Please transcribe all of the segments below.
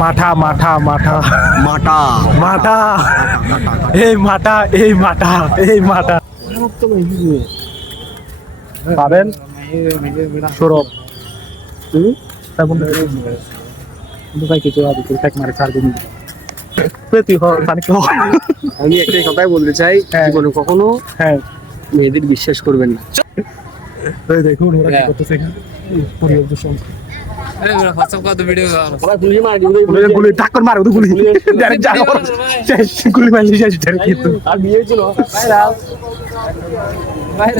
মাঠা মাঠা মাঠা মাটা মাঠা এই মাঠা এই মাঠা এই মাঠা পাবেন সৌরভ ভাই কিছু মারে 4 দিন আমি একটাই কথাই বলতে চাই, জীবনে কখনো মেয়েদের বিশ্বাস করবেন না। দেখুন ওরা কি করতেছে এখানে পরিবেশ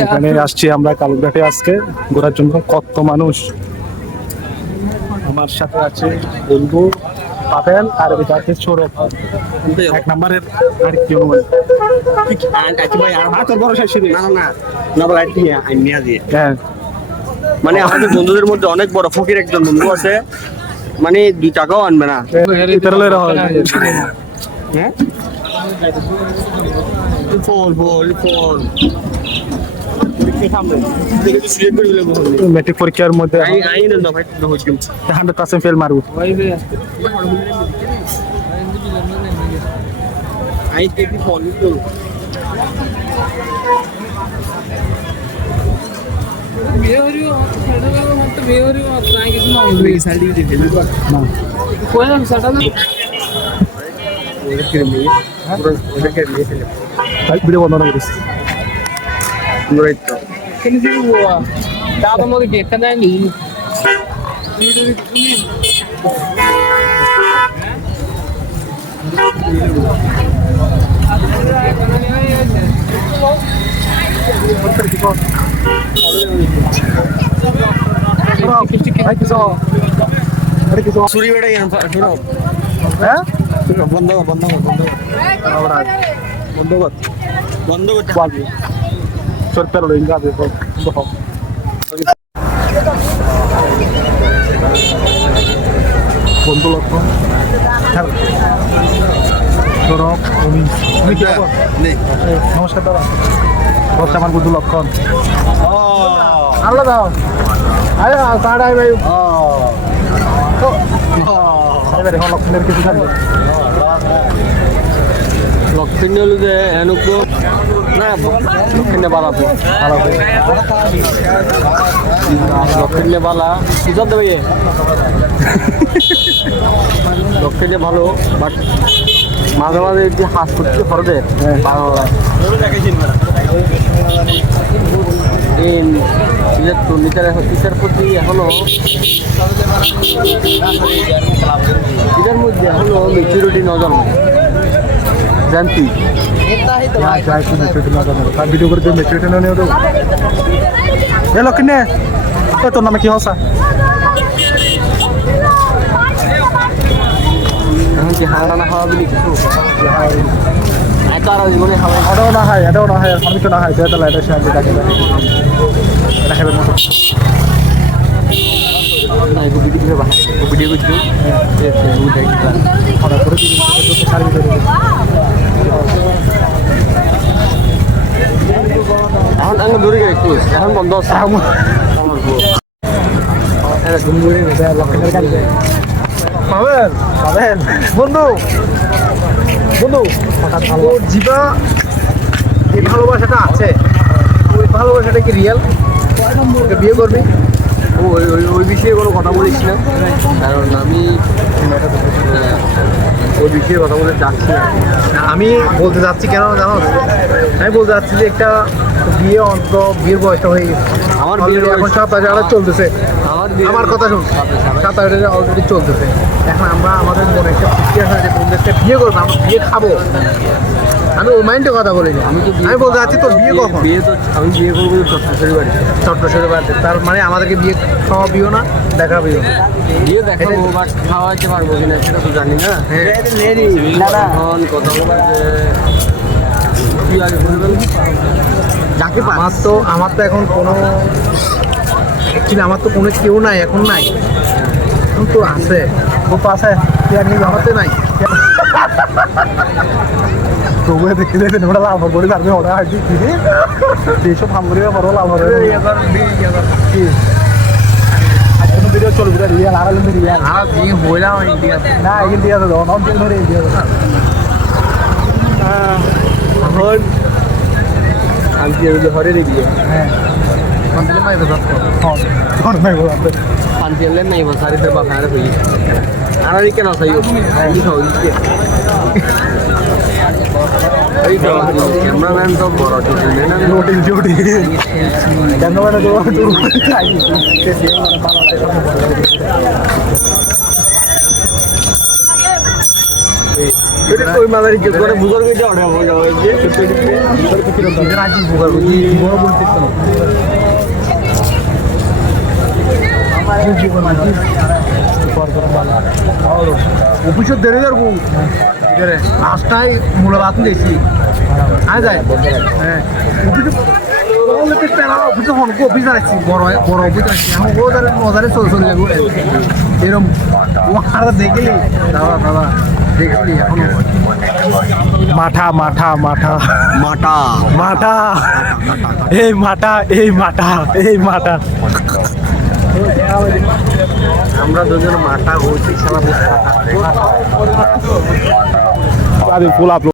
এখানে আসছি আমরা কালুরঘাটে আজকে ঘোরার জন্য। কত মানুষ আমার সাথে আছে বলবো পাবেন আর এটা আছে সৌরভ 1 নম্বরের আর কি হ্যাঁ মানে আমাদের বন্ধুদের মধ্যে অনেক বড় ফকির একজন বন্ধু আছে, মানে 2 টাকাও আনবে না। হ্যাঁ মেট্রিক পরীক্ষার মধ্যে 100% ফেল মারবো। ভিডিও বন্ধ করে দিচ্ছি। বন্ধু লক্ষণ নমস্কার দাদা, বলছে আমার বন্ধু লক্ষণ। আল্লাহ দাও লক্ষণের কিছু জানি লক্ষণ হলো যে এনুকো না লক্ষণে বালাবো লক্ষণে বালা বুঝার দেবে লক্ষণে ভালো, বাট মাঝে মাঝে একটু হাস করতে ফরদে নিজের প্রতি এখনো এটার মধ্যে এখনো মেচুরিটি নজর জানতি ভিডিও করে দিয়ে মেচুরিটি নিয়ে দেবো। এ লক্ষণে তোর নামে কি হসা এখন কি হাওড়া না খাওয়া বলি কিছু তারা জীবনে খাওয়া এটাও না হয় আমি তো না হয় তাহলে এটা সে আমি ডাকে দেখাবেন মতো ভিডিও করছি এখন আমি দূরে গেলে একটু এখন বন্ধ আছে পাবেন পাবেন বন্ধু বন্ধু তোর জীবা এই ভালোবাসাটা আছে, ওই ভালোবাসাটা কি রিয়েল? বিয়ে করবি? ওই বিষয়ে কোনো কথা বলিস না, কারণ আমি ওই বিষয়ে কথা বলতে চাচ্ছি না। আমি বলতে যাচ্ছি কেন জানো, আমি বলতে যাচ্ছি যে একটা বিয়ে অন্তত বিয়ের বয়সটা হয়ে গেছে। আমার এখন 27 চলতেছে। আমার কথা শুন, 27 অলরেডি চলতেছে। এখন আমরা আমাদের মনে একটা সিচুয়েশন আছে, বন্ধুদেরকে বিয়ে করবো, আমরা বিয়ে খাবো। আমি ওই মাইন্ডে কথা বলিনি, আমি বলতে যাচ্ছি তোর বিয়ে কখন? বিয়ে তো আমি বিয়ে করবো চট্টশ্বরী বাড়ি। চট্টশ্বরী বাড়িতে, তার মানে আমাদেরকে বিয়ে খাওয়াবিও না দেখাবিও না? বিয়ে দেখাবো বাট খাওয়াইতে পারবো কিনা সেটা তো জানি না। এখন কথা বলা যে কি আগে বলবেন যাকে আমার তো এখন কোনো অ্যাকচুয়ালি আমার তো কোনো কেউ নাই, এখন নাই, এখন তো আছে, ও তো আছে, আমার তো নাই। তবু দেখতে দেখতে ওটা লাভ করে যাবে, ওটা হাঁটি যেসব হাম করে বড় লাভ হবে। ভিডিও চলবে রিয়াল আড়ালেন রিয়াল আর দিয়ে হইলাম ইন্ডিয়া না এখান দিয়ে আসো অন দিন ধরে ইন্ডিয়া এখন শান্তি ঘরে রেখে হ্যাঁ কন্টিনিউ মাইবে দশ কোন ভাই বল শান্তি এলে নাই বসারি তো বাবা আর হই আর কেন সাইও এই খাও এই তো ক্যামেরাম্যান তো বড় ঠিক না লোটিং জুটি কেন মানে তো দূর খাই সে দিয়ে ভালো এটা কই মাদারি যে করে বুজুর্গ যে অর্ডার হয়ে যাবে যে ছোট রাজি বুগার বড় বলতে তো অফিসের দেরি করবো লাস্টাই মূল বাত দিয়েছি হ্যাঁ যায় হ্যাঁ অফিসে অফিসে অফিস আসছি বড় বড় অফিস আসছি এখন ওদের মজারে চলে যাবো এরকম ও আর দেখলি দাদা দাদা দেখলি এখন মাঠা মাঠা মাঠা মাটা মাঠা এই মাঠা এই মাঠা এই মাঠা আমরা দুজন মাটা হচ্ছি সারা আমি ফুল আপলোড